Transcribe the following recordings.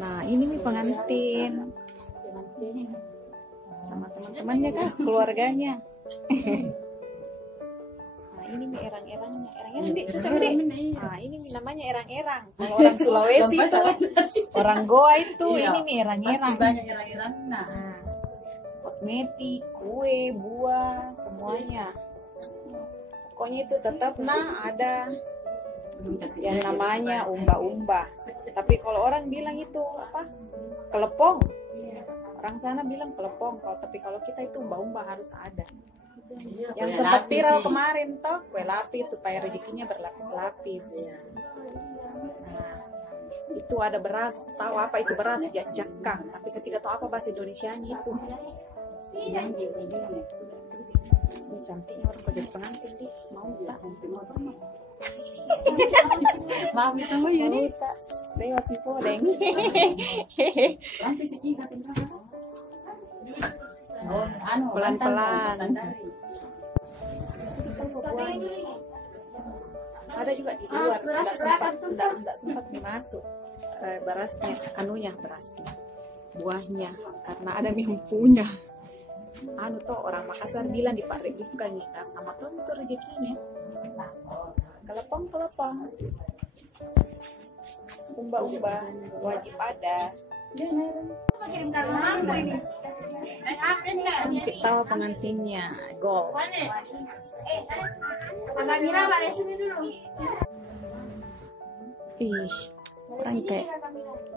Nah, ini nih pengantin sama teman-temannya kan, keluarganya. Nah, ini nih erang-erangnya. Erang-erang Dik, itu coba Dik. Nah, ini nih namanya erang-erang. Kalau orang Sulawesi itu, orang Goa itu, ini nih erang-erang. Banyak erang-erang. Nah, kosmetik, kue, buah, semuanya. Pokoknya itu tetap ada yang namanya umba-umba. Tapi kalau orang bilang itu apa? Kelepong. Orang sana bilang kelepong. Tapi kalau kita itu umba-umba harus ada. Yang sempat viral kemarin toh, kue lapis supaya rezekinya berlapis-lapis. Nah, itu ada beras. Tahu apa itu beras? Jakang. Tapi saya tidak tahu apa bahasa Indonesianya itu. Ini cantiknya orang kerja pengantin di mau tak? Mau kita mau ya nih. Lewat di podeng. Sampai sekitar Pelan-pelan. Ada juga di luar, tidak sempat dimasuk berasnya, berasnya, buahnya, karena ada yang punya. Orang Makassar bilang di Pak bukan nikah sama tuh rezekinya. Kelepong, umba-umba wajib ada. Cantik tahu pengantinnya, gold. Ih, orang kayak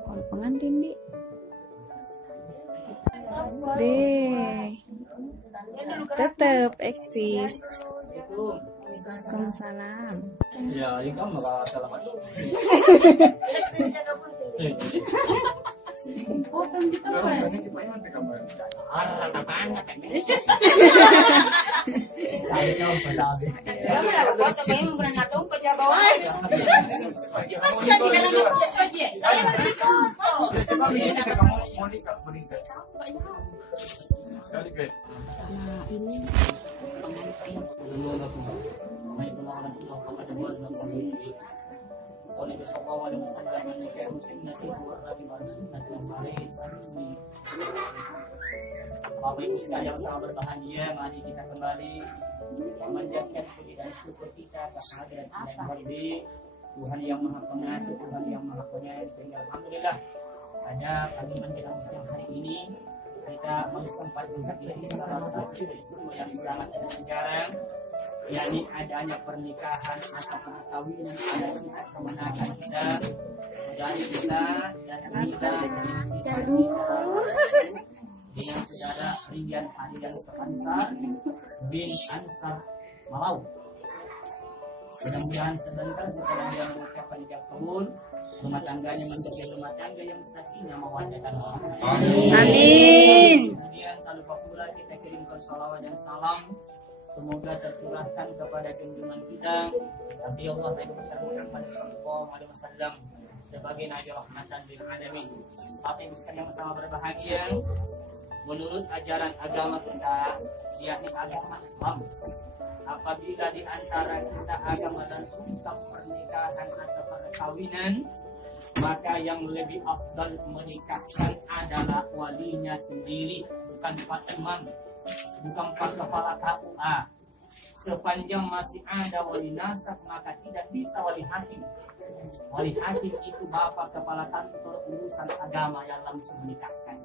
kalau pengantin deh, tetap eksis. Waalaikumsalam. Ya, ini kan malah salah. Oh, kan kita kan. Nah, ini pengantin. Bapak Ibu sekalian sangat berbahagia, mari kita kembali memanjatkan puji dan syukur kita kehadiran yang baik, Tuhan yang Maha Pengasih, Tuhan yang Maha Penyayang, sehingga alhamdulillah pada pagi menjelang siang hari ini kita mengesempatkan menghadiri salah satu peristiwa yang sangat ada sekarang, yakni adanya pernikahan atau perkawinan ada kita kemenangan kita dari kita dan kita dengan saudara Rian Arian Ansar bin Ansar Malau. Mudah-mudahan sebentar setelah dia mengucapkan ijab kabul, rumah tangganya menjadi rumah tangga yang sakinah mawaddah Allah. Amin. Kemudian tak lupa pula kita kirimkan salawat dan salam semoga tercurahkan kepada junjungan kita Nabi Allah Muhammad sallallahu alaihi wasallam sebagai nabi rahmatan lil alamin. Bapak Ibu sekalian bersama berbahagia, menurut ajaran agama kita yakni agama Islam, apabila di antara kita agama dan tentang pernikahan atau perkawinan, maka yang lebih afdal menikahkan adalah walinya sendiri, bukan pak imam, bukan pak kepala KUA. Sepanjang masih ada wali nasab, maka tidak bisa wali hakim. Wali hakim itu bapak kepala kantor urusan agama yang langsung menikahkan.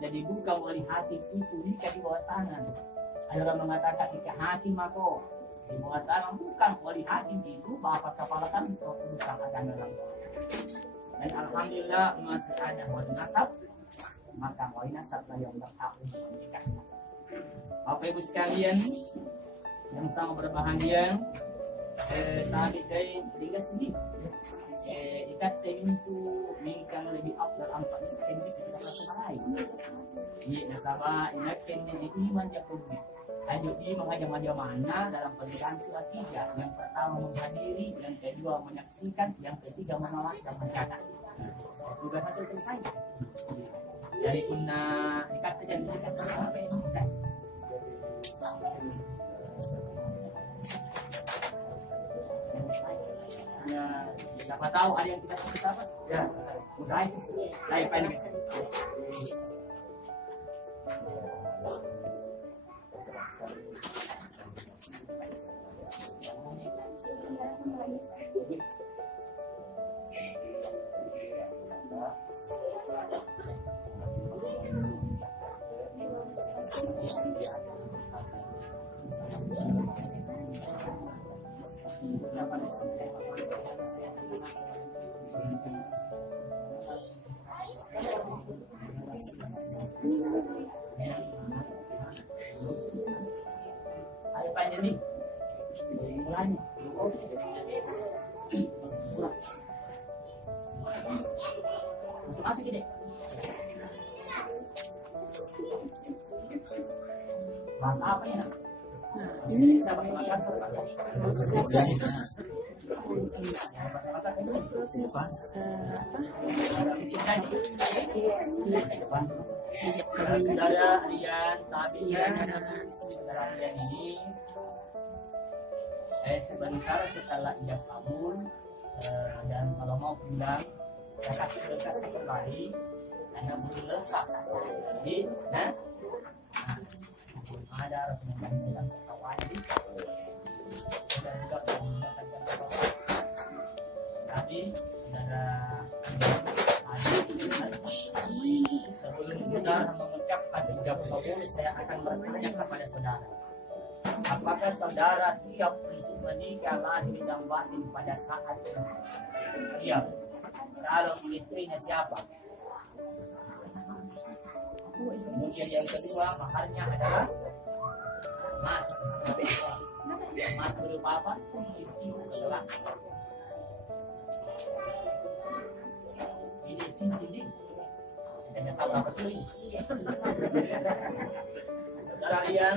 Jadi bukan wali hakim itu nikah di bawah tangan. Ada orang mengatakan nikah hakim mako di bawah tangan, bukan. Wali hakim itu bapak kepala kantor urusan agama langsung. Dan alhamdulillah masih ada wali nasab, maka wali nasab lah yang berhak untuk menikahkan. Bapak Ibu sekalian yang sangat berbahagia, tadi dari tinggal sendiri. Ikat itu mengkan lebih afdal ampat sekali kita lain. Ini nasabah inakin ini iman jakum. Ayo iman aja mana dalam pernikahan surat 3. Yang pertama menghadiri, yang kedua menyaksikan, yang ketiga menolak dan mencatat. Tugas hasil selesai. Dari punna ikat aja ikat sampai dapat tahu ada yang kita sebut apa? Ya, udah itu. Lain pendek. Ayo panjang nih. Mulanya. Masuk-masuk ini. Masa apa ya? Ini Siapa yang masak? proses Saudara Rian, tadi saudara Rian ini sebentar setelah ijab kabul dan kalau mau pulang saya kasih berkas kembali karena belum lengkap. Jadi, ada rekomendasi dalam wajib dan juga menggunakan tadi saudara sebelum saudara mengucapkan ijab kabul saya akan bertanya kepada saudara, apakah saudara siap untuk menikah lahir dan batin pada saat ini? Siap. Kalau istrinya siapa? Kemudian yang kedua, maharnya adalah emas. Emas berupa apa? Adalah ini cincin ini. Kita tahu apa tuh ini? Saudara Rian,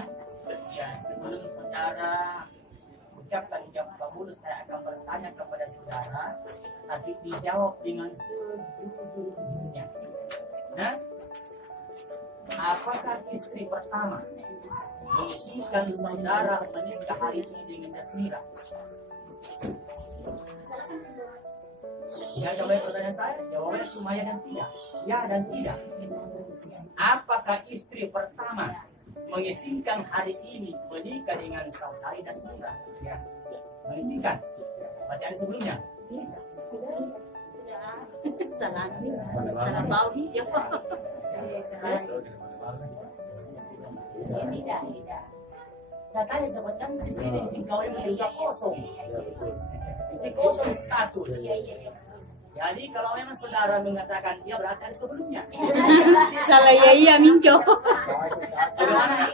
ya sebelum saudara ucapkan ijab kabul, saya akan bertanya kepada saudara, tapi dijawab dengan sejujur-jujurnya. Nah, apakah istri pertama mengizinkan saudara menikah hari ini dengan Dasmira? Ya, jawab pertanyaan saya, jawabannya cuma ya dan tidak. Ya dan tidak. Apakah istri pertama mengizinkan hari ini menikah dengan saudari Dasmira? Ya, mengizinkan. Bacaan sebelumnya. Salah tahu ya. Tidak. Saya tanya sebetulnya di sini isi kawin juga kosong. Isi kosong status. Jadi kalau memang saudara mengatakan dia berarti ada sebelumnya. salah ya iya Minjo. Bagaimana?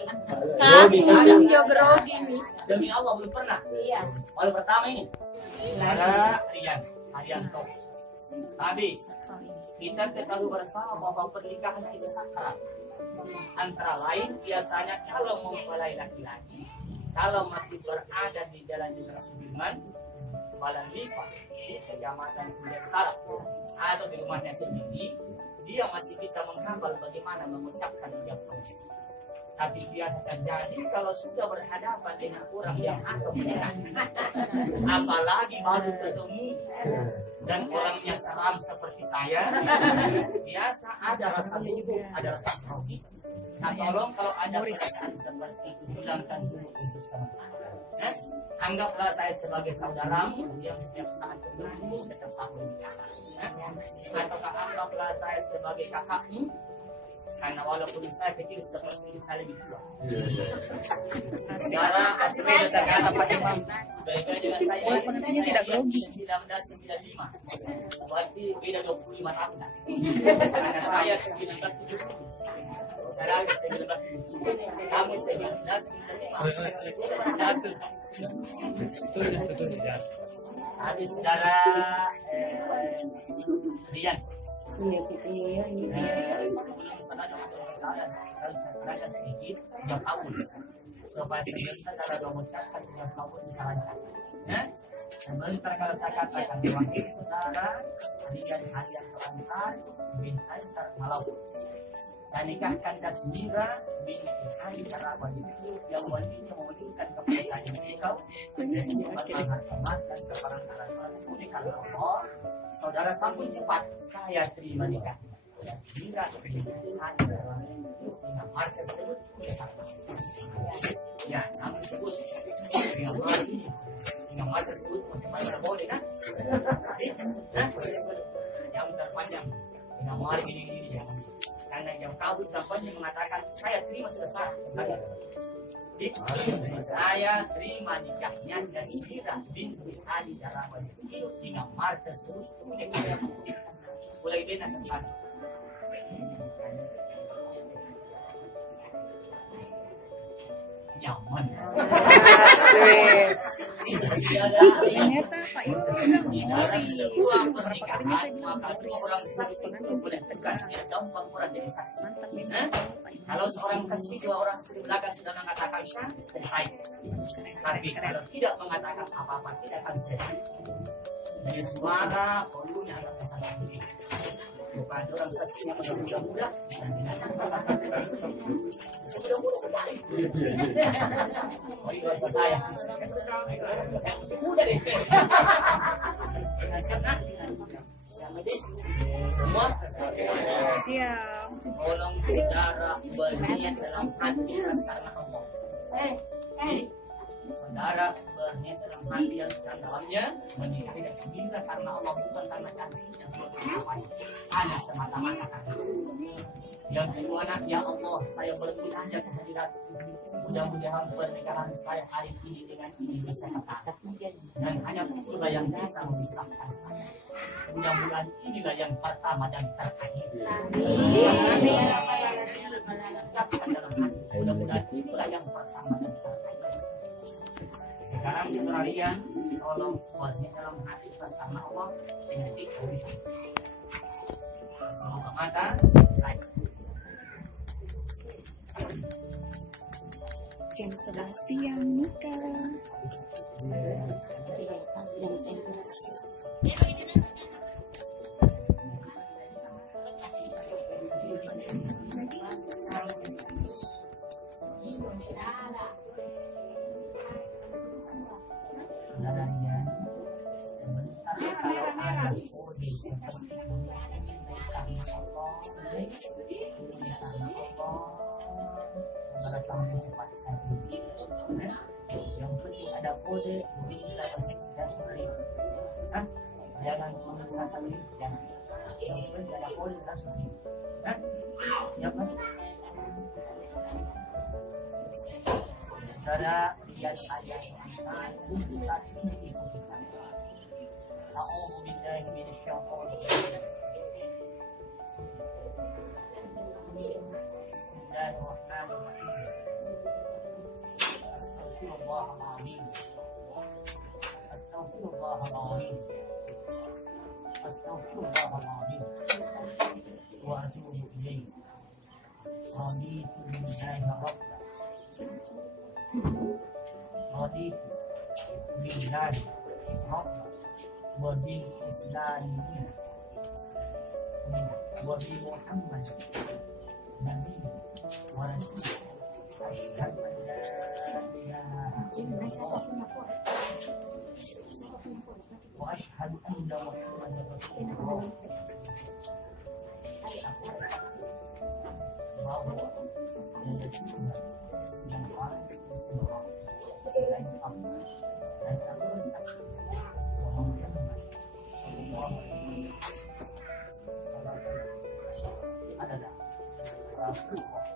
Kaki Minjo grogi nih. Demi Allah belum pernah. Iya. Baru pertama ini. Ada Rian Arianto. Tapi kita ketahui bersama bahwa pernikahan itu sakral. Antara lain biasanya kalau mempelai laki-laki, kalau masih berada di Jalan Jenderal Sudirman, Balan Lipa, di Kecamatan Sembilan Salas, atau di rumahnya sendiri, dia masih bisa menghafal bagaimana mengucapkan ijab kabul. Tapi biasa terjadi kalau sudah berhadapan dengan orang yang atau mendengar, apalagi baru ketemu dan orangnya seram seperti saya, biasa ada rasa gugup, ada rasa grogi. Nah, tolong kalau ada perasaan seperti itu, hilangkan dulu untuk sementara. Anggaplah saya sebagai saudaramu yang setiap saat bertemu, setiap saat berbicara. Ataukah anggaplah saya sebagai kakakmu, karena walaupun saya kecil seperti ini saya lebih tua. Sekarang Asmira terkata pakai beda dengan saya. Penanya tidak grogi. 1995. Berarti beda 25 tahun. Karena saya 1970. Sekarang 1970. Kamu 1995. Habis saudara Rian. Sebelum sedikit jam kabul supaya sebentar kalau mengucapkan jam kabul bisa lancar. Sebentar kalau saya katakan wakil saudara Rian Hadian Ansar bin Ansar Malau. Saya nikahkan Dasmira binti Ansar Wajib yang walinya mewajikan kepada saya engkau dan membuat mahar emas dan sebarang alat karena Allah, saudara sambut cepat, saya terima nikah. Bila nama tersebut ya, nama tersebut nama tersebut macam boleh kan? Yang terpanjang nama ini ya. Karena yang kabut terpanjang mengatakan saya terima sudah sah. Saya terima nikahnya Nasira binti Ali Darawati dengan mar tersebut boleh bina sempat. Nyaman. Ternyata Pak Ibu bilang dalam sebuah pernikahan maka orang saksi itu boleh tekan ya, gampang orang jadi saksi. Kalau seorang saksi, dua orang saksi di belakang sudah mengatakan sah, selesai. Tapi kalau tidak mengatakan apa-apa tidak akan selesai. Jadi suara perlunya adalah saksi. Bukan orang saksinya muda-muda. Muda-muda sekali. Oh iya saya. Yang masih muda deh. Semua siap. tolong saudara berniat dalam hati karena Allah. Saudara berniat dalam hati yang dalamnya menikah tidak sendiri karena Allah, bukan karena cantiknya, hanya semata-mata karena yang kedua, ya Allah, saya bermunajat kehadirat, mudah-mudahan pernikahan saya hari ini dengan ini bisa kata dan hanya Rasulullah yang bisa memisahkan saya. Mudah-mudahan inilah yang pertama dan terakhir. Ucapkan dalam hati, mudah-mudahan inilah yang pertama dan terakhir. Sekarang sekalian tolong buatnya dalam hati karena Allah dengan itu bisa. Semoga mata baik. Jam 11 siang nikah. Saudaranya sebentar kalau ada kode seperti ini karena Allah, saudara sampai cepat saja. Yang penting ada kode bisa dan beri. Jangan memaksakan diri, jangan. Yang penting ada kode langsung beri. Siapa? Saudara lihat ayat saat ini ikuti saya. A'udzu billahi minasyaitonir rajim. Bismillahirrahmanirrahim. Astaghfirullahaladzim. Astaghfirullahaladzim. Astaghfirullahaladzim. Wa atubu ilaihi. Raditu billahi rabban. Raditu billahi rabban wa bil islami wa bi Muhammad nabi wa rasul. Asyhadu an la ilaha illallah wa asyhadu anna Muhammadar Rasulullah. Bahwa yang Tuhan yang paling semua selain Allah dan aku bersaksi bahwa Muhammad adalah Rasulullah.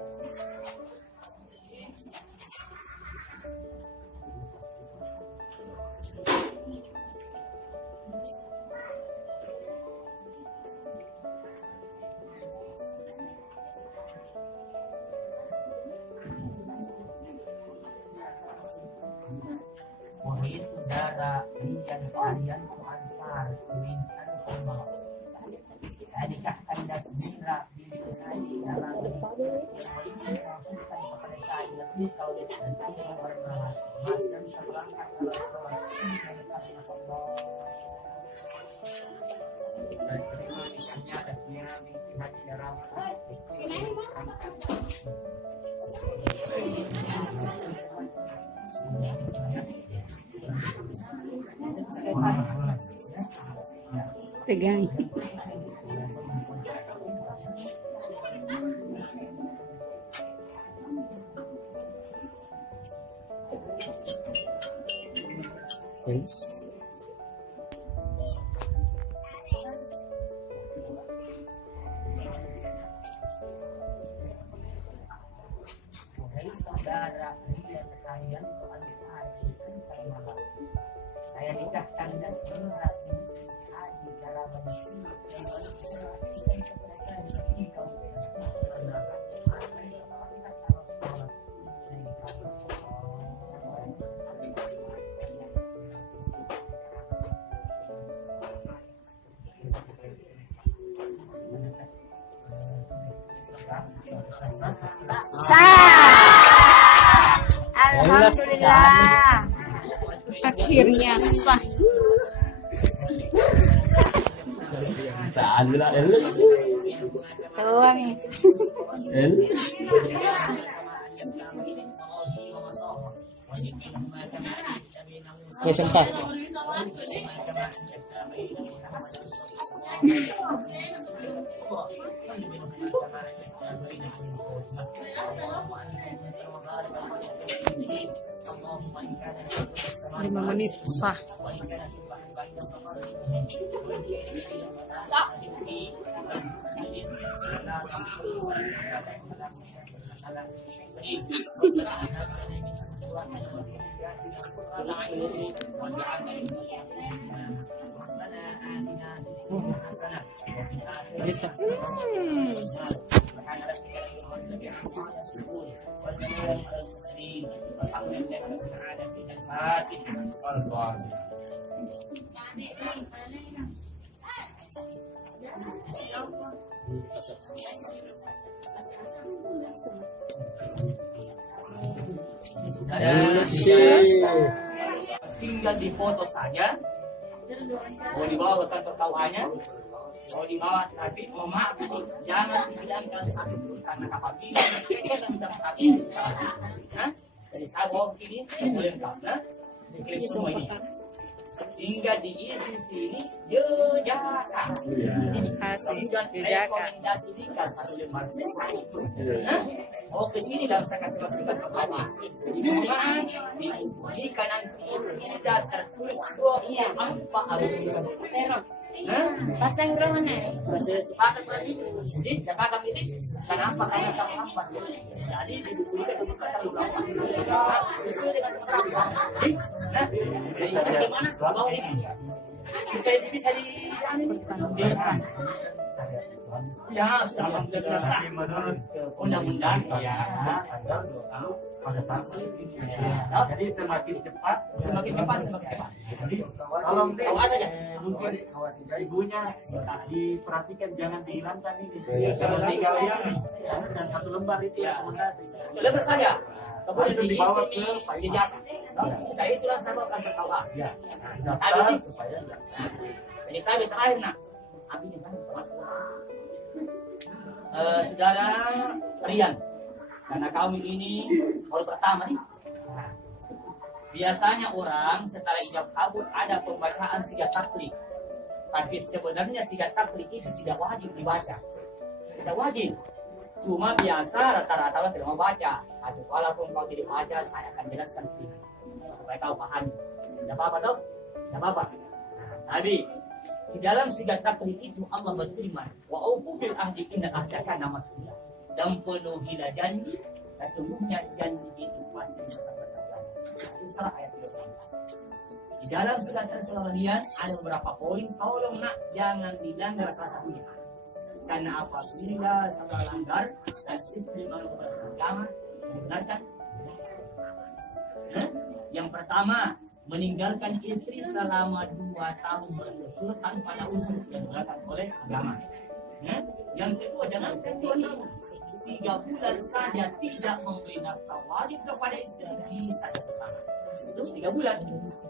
Wahai saudara kalian Ansar bin Umar, adikah anda sendiri dimintai dalam kepada saya lebih kalau dia tidak berbuat mas dan terlangkah kalau karena Allah dan terima nikahnya atasnya binti Haji Darawat. Tegang. Saya nikahkan dan resmi haji cara Alhamdulillah. Akhirnya sah. Saan bila El? Tuang. El? Question pa. Lima menit sah. Tinggal di foto saja, mau dibawa ke kantor KUA-nya, mau dibawa, tapi mau maaf tadi jangan dihilangkan satu karena apabila mereka minta satu dari saya bawa begini boleh lengkap, diklik semua ini hingga diisi sini jejaka kemudian rekomendasi nikah 1 lembar selesai. Oh ke sini dalam saya kasih masukan ke bawah. Mohon jika nanti tidak tertulis apa harus Pasang rohana. sepakat berarti. Jadi sepakat ini kenapa karena kamu apa? Jadi di buku ini ada kalau berapa? Sesuai dengan berapa? Bagaimana? Bawa ini. Bisa di ya sudah alhamdulillah selesai menurut undang-undang ya. Pada saat jadi semakin cepat. Jadi tolong deh mungkin ibunya diperhatikan jangan dihilangkan ini. Kalau tinggal dan 1 lembar itu ya. Lembar saja. Kemudian Itu dibawa diisi ke di jejak. Nah itulah sama kantor KUA. Ya. Habis Supaya jadi kami terakhir nak. Habis saudara Rian, karena kami ini baru pertama nih. Biasanya orang setelah ijab kabul ada pembacaan sigat taklid. Tapi sebenarnya sigat taklid itu tidak wajib dibaca. Tidak wajib. Cuma biasa rata-rata tidak mau baca. Aduh, walaupun kau tidak baca, saya akan jelaskan sedikit supaya kau paham. Tidak apa-apa toh? Tidak apa-apa. Tadi di dalam sigat taklid itu Allah berfirman, wa aufu bil ahdi inna ahda kana mas'ula. Dan penuhilah janji, sesungguhnya janji itu pasti bertanggung. Isra ayat 30. Di dalam sigat kalian ada beberapa poin, tolong nak jangan dilanggar salah satunya. Karena apabila saudara langgar dan istri baru beragama dibenarkan. Yang pertama, meninggalkan istri selama 2 tahun berturut-turut tanpa ada unsur yang dilakukan oleh agama. Yang kedua, jangankan 2 tahun, 3 bulan saja tidak memberi nafkah wajib kepada istri bisa pertama. Itu 3 bulan.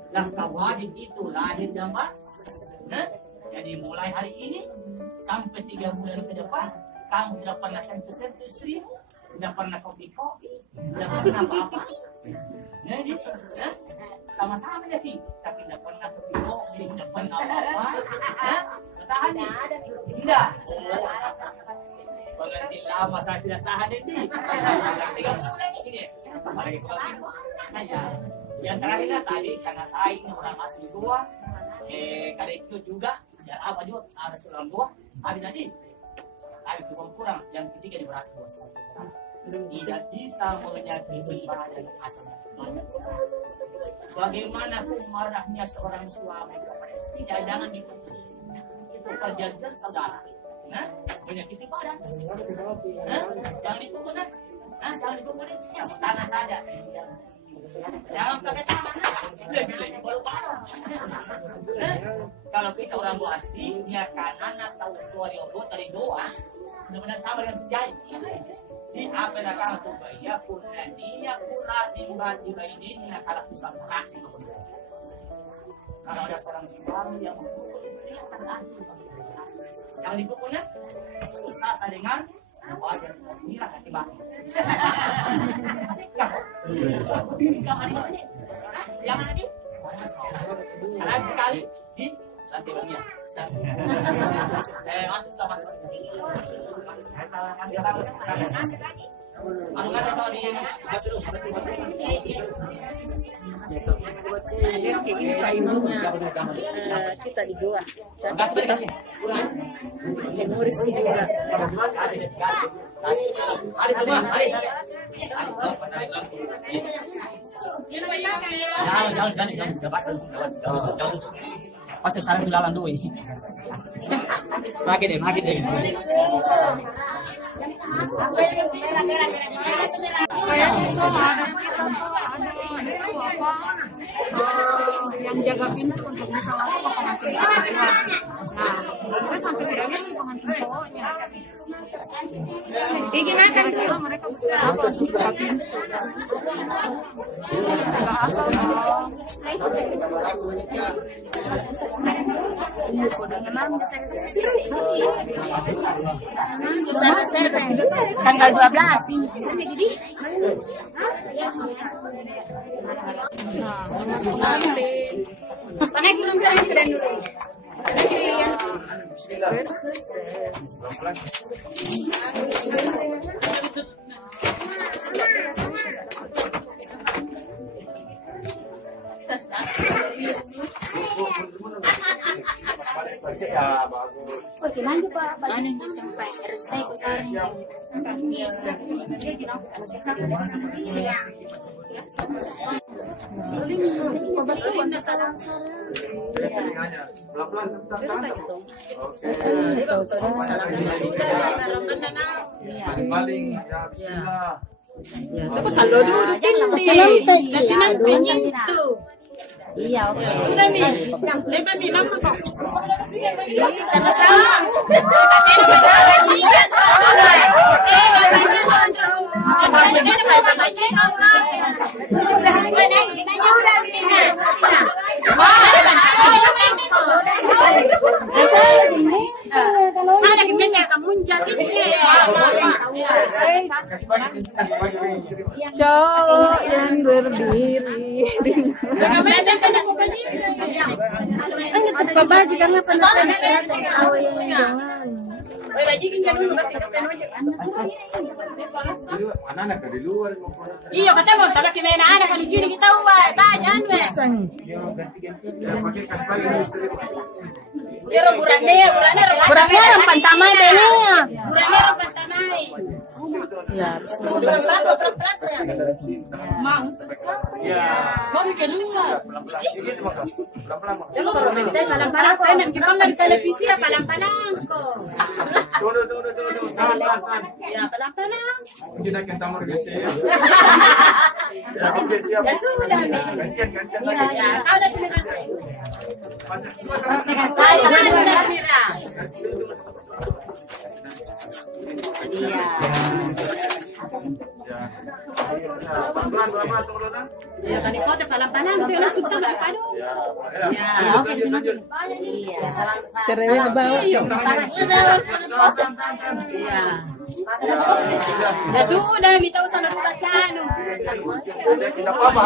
Nafkah wajib itu lahir dan batin. Jadi mulai hari ini sampai 3 bulan ke depan, kamu tidak pernah sentuh-sentuh istrimu, tidak pernah kopi-kopi, tidak pernah apa-apa. Jadi, sama-sama jadi, tapi tidak pernah kopi-kopi, tidak pernah apa-apa. tahan nih? Tidak. Pengantin lama saya tidak tahan ini. Yang 30 lagi gini. Apalagi pengantin. Yang terakhir tadi karena saya ini orang masih tua. Kali itu juga ya apa juga ada seorang tua. Ada tadi. Ada kurang. Yang ketiga di beras tua. Tidak bisa menyakiti badan atau bagaimana marahnya seorang suami kepada istri, jangan dipukuli. Itu perjanjian saudara. Nah, menyakiti badan. Nah, jangan dipukul. Jangan dipukul. Tangan saja. Jangan pakai tangan. Lebih baru-baru. Kalau kita orang tua asli, biarkan anak tahu keluar dari doa, benar-benar sama dengan sejai. Di apa nak kau tu bayar pun dia pula timba ini nak kalah susah berat. Kalau ada seorang suami yang memukul istrinya, jangan dipukulnya. Usah dengan wajah mirah hati bang. Jangan nanti. Karena sekali di lantai dunia. Masuk tak masuk. Ini Pak Imamnya kita di goa. Kita memoris juga. Hari semua, hari. Jangan. Pasti saling bilang dulu ini. Makin deh. Yang jaga pintu untuk bisa masuk ke pengantin. Nah, saya sampai bilangnya pengantin cowoknya. Gimana kan mereka buka pintu. Enggak asal dong. Tanggal 12. Pengantin. Mana kira-kira dulu. Versus Gimana Pak? Ano yung sampai resay ko sa rin. Pelan-pelan. Oke. Baling ya bismillah. ya, itu saldo dulu kasih nampaknya itu. Iya, oke. Sudah Mi. Lima Mi nama kok. Ih, karena salah. Cowok yang berdiri baju karena penonton Mana anak di luar mau iya kata mau salah kimena anak kan di sini kita uai tajan we ya pakai kasih lagi istri. Pero burannya orang pantamay belenya. Burannya orang pantamay. Ya, bismillah. Mang, Ya. mau mikir luar. Pelan-pelan. Gitu pelan-pelan. Jangan kalau bentar palang-palang tuh enak kita nggak di televisi ya palang-palang kok. Tunggu. Tahan. Ya palang-palang. Mungkin akan tamar biasa ya. Ya oke siap. Ya sudah Mi. Gantian lagi. Ya, kau udah sembilan saya. Masih dua tangan. Saya kan udah sembilan. Iya. Ya. Pelan-pelan tunggu dulu. Ya kan kau tuh palang-palang tuh lah sudah nggak aduh. Ya. Oke, masuk. Iya. Cerewet bawa. Iya. Ya sudah, minta usah lupa canu. Tidak apa-apa.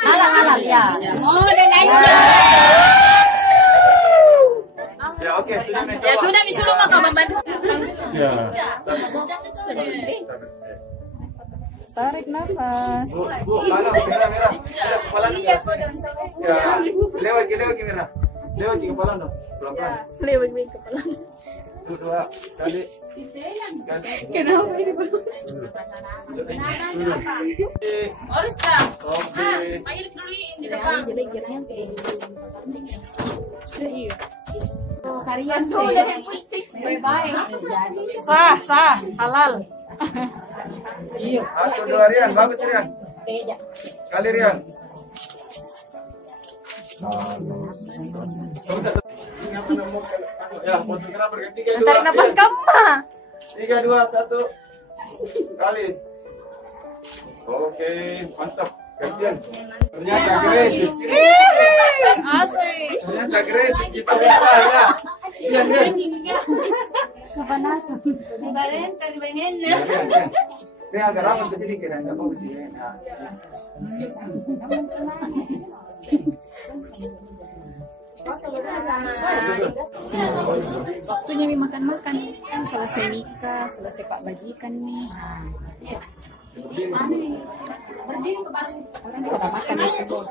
Halal ya. Oh, dan aja. Oke, sudah nih. Ya sudah, disuruh mau kau membantu. Ya. Tarik nafas. Bu, mana merah, merah. Kepala nih. Ya, lewat gimana? Lewat ke kepala no. Pelan-pelan. Lewat kepala. Dua kali. Kenapa ini? Harus dah. Oke. Ayo dulu di depan. Kalian sudah bye-bye. Sah, halal. Satu dua Rian, bagus Rian. Kali Rian. Ya, fotografer ketiga dua. Tarik nafas kamu. 3, 2, 1. Kali. Oke, mantap. Gantian. Ternyata agresif. Asik. Ternyata agresif kita bisa ya. Rian, Rian. Kepanasan. Dibalen, terbenen. Rian agak rapat ke sini kira enggak bagus ya. Nah. Waktunya makan-makan kan selesai nikah, selesai Pak Bajikan nih. Berdiri ke baru. Orang pada makan ya semua.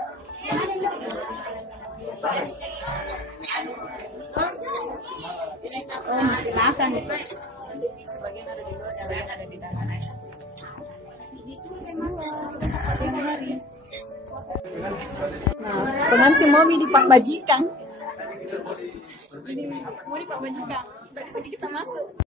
Oh, masih makan. Sebagian ada di luar, sebagian ada di dalam. Siang hari. Nah, pengantin Momi di Pak Bajikan. Mau di Pak Bajikan. Udah bisa kita masuk.